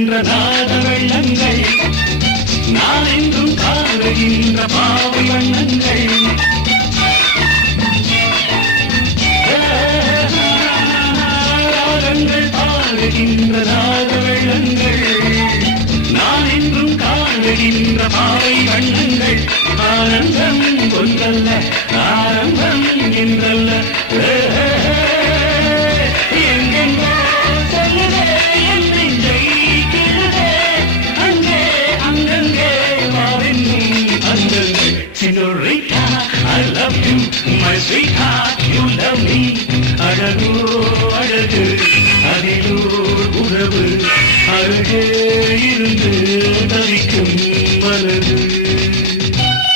பாடுகின்ற நாத வெள்ளங்கள் நான் என்றும் காடுகின்ற பாவை வண்ணங்கள் ராகங்கள் பாடுகின்ற நாத வெள்ளங்கள் நான் என்றும் காடுகின்ற பாவை வண்ணங்கள் ஆனந்தம் ஒன்றல்ல ஆரம்பம் என்றல்ல எங்கெங்கோ செல்லுதே என் நெஞ்சை கிள்ளுதே அங்கே அங்கங்கே வாவென்னும் அங்கங்கே Senorita, I love you, my sweetheart, you love me அழகோ அழகு அதிலோர் உறவு அருகே இருந்து தவிக்கும்